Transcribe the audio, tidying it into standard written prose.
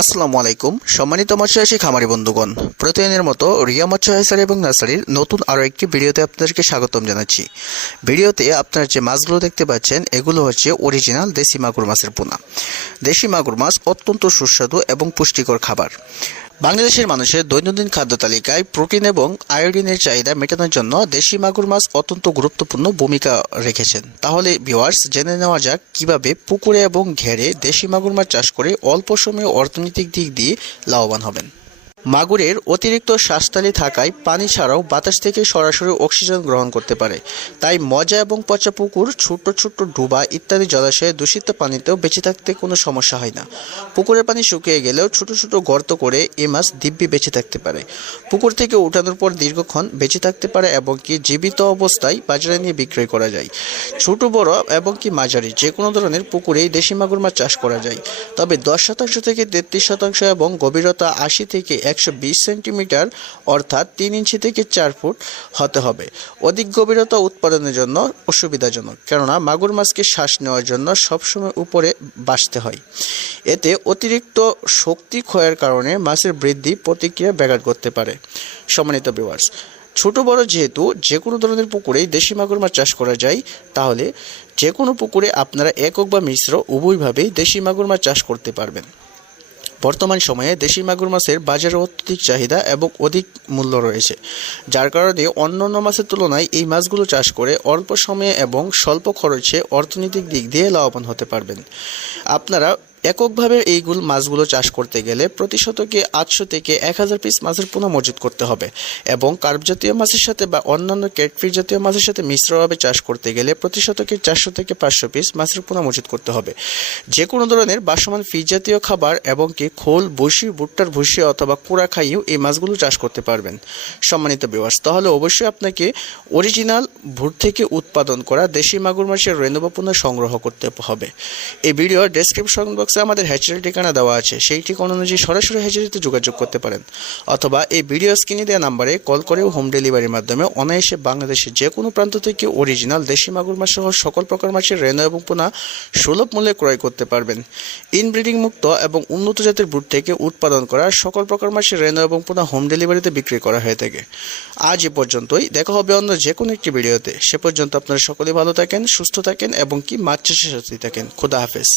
আসসালামু আলাইকুম সম্মানিত মৎস্যচাষী খামারি বন্ধুগণ, প্রতিদিনের মতো রিয়া মৎস্য হ্যাচারি এবং নার্সারির নতুন আরও একটি ভিডিওতে আপনাদেরকে স্বাগতম জানাচ্ছি। ভিডিওতে আপনারা যে মাছগুলো দেখতে পাচ্ছেন এগুলো হচ্ছে অরিজিনাল দেশি মাগুর মাছের পোনা। দেশি মাগুর মাছ অত্যন্ত সুস্বাদু এবং পুষ্টিকর খাবার। বাংলাদেশের মানুষের দৈনন্দিন খাদ্য তালিকায় প্রোটিন এবং আয়োডিনের চাহিদা মেটানোর জন্য দেশি মাগুর মাছ অত্যন্ত গুরুত্বপূর্ণ ভূমিকা রেখেছেন। তাহলে ভিউয়ার্স, জেনে নেওয়া যাক কিভাবে পুকুরে এবং ঘেরে দেশি মাগুর মাছ চাষ করে অল্প সময়ে অর্থনৈতিক দিক দিয়ে লাভবান হবেন। মাগুরের অতিরিক্ত শ্বাসতালি থাকায় পানি ছাড়াও বাতাস থেকে সরাসরি অক্সিজেন গ্রহণ করতে পারে। তাই মজা এবং পচা পুকুর, ছোট্ট ছোট্ট ডুবা ইত্যাদি জলাশয়ে দূষিত পানিতেও বেঁচে থাকতে কোনো সমস্যা হয় না। পুকুরের পানি শুকিয়ে গেলেও ছোট ছোট গর্ত করে এই মাছ দিব্যি বেঁচে থাকতে পারে। পুকুর থেকে উঠানোর পর দীর্ঘক্ষণ বেঁচে থাকতে পারে এবং কি জীবিত অবস্থায় বাজারে নিয়ে বিক্রয় করা যায়। ছোট বড় এবং কি মাঝারি যে কোনো ধরনের পুকুরেই দেশি মাগুর মাছ চাষ করা যায়। তবে 10% থেকে 33% এবং গভীরতা 80 থেকে 120 সেন্টিমিটার অর্থাৎ 3 ইঞ্চি থেকে 4 ফুট হতে হবে। অধিক গভীরতা উৎপাদনের জন্য অসুবিধাজনক, কেননা মাগুর মাছকে শ্বাস নেওয়ার জন্য সবসময় উপরে বাসতে হয়। এতে অতিরিক্ত শক্তি ক্ষয়ের কারণে মাছের বৃদ্ধি প্রতিক্রিয়া ব্যাঘাত করতে পারে। সম্মানিত ভিউয়ার্স, ছোট বড় যেহেতু যে কোনো ধরনের পুকুরেই দেশি মাগুর মাছ চাষ করা যায়, তাহলে যে কোনো পুকুরে আপনারা একক বা মিশ্র উভয়ভাবেই দেশি মাগুর মাছ চাষ করতে পারবেন। বর্তমান সময়ে দেশি মাগুর মাছের বাজারে অত্যধিক চাহিদা এবং অধিক মূল্য রয়েছে, যার কারণে অন্যান্য মাছের তুলনায় এই মাছগুলো চাষ করে অল্প সময়ে এবং স্বল্প খরচে অর্থনৈতিক দিক দিয়ে লাভবান হতে পারবেন। আপনারা এককভাবে এইগুলো মাছগুলো চাষ করতে গেলে প্রতি শতকে 800 থেকে 1000 পিস মাছের পোনা মজুত করতে হবে এবং কার্প জাতীয় মাছের সাথে বা অন্যান্য ক্যাটফিশ জাতীয় মাছের সাথে মিশ্রভাবে চাষ করতে গেলে প্রতি শতকে 400 থেকে 500 পিস মাছের পোনা মজুত করতে হবে। যে কোনো ধরনের বাসমান ফিশ জাতীয় খাবার এবং কি খোল, বসি, ভুট্টার ভুসি অথবা কুড়া খাইয়েও এই মাছগুলো চাষ করতে পারবেন। সম্মানিত ভিউয়ার্স, তাহলে অবশ্যই আপনাকে অরিজিনাল ভুট থেকে উৎপাদন করা দেশি মাগুর মাছের রেণু পোনা সংগ্রহ করতে হবে। এই ভিডিওর ডেসক্রিপশন আমাদের হ্যাচারি ঠিকানা দেওয়া আছে, সেই ঠিকানা অনুযায়ী সরাসরি হ্যাচারিতে যোগাযোগ করতে পারেন অথবা এই ভিডিও স্ক্রিনে দেওয়া নাম্বারে কল করেও হোম ডেলিভারির মাধ্যমে অনায়াসে বাংলাদেশের যে কোনো প্রান্ত থেকে অরিজিনাল দেশি মাগুর মাছ সহ সকল প্রকার মাছের রেণু এবং পোনা সুলভ মূল্যে ক্রয় করতে পারবেন। ইনব্রিডিং মুক্ত এবং উন্নত জাতের ব্রুড থেকে উৎপাদন করা সকল প্রকার মাছের রেণু এবং পোনা হোম ডেলিভারিতে বিক্রি করা হয়ে থাকে। আজ এ পর্যন্তই, দেখা হবে অন্য যে কোনো একটি ভিডিওতে। সে পর্যন্ত আপনারা সকলে ভালো থাকেন, সুস্থ থাকেন এবং কি মাছ চাষের সাথে থাকেন। খোদা হাফেজ।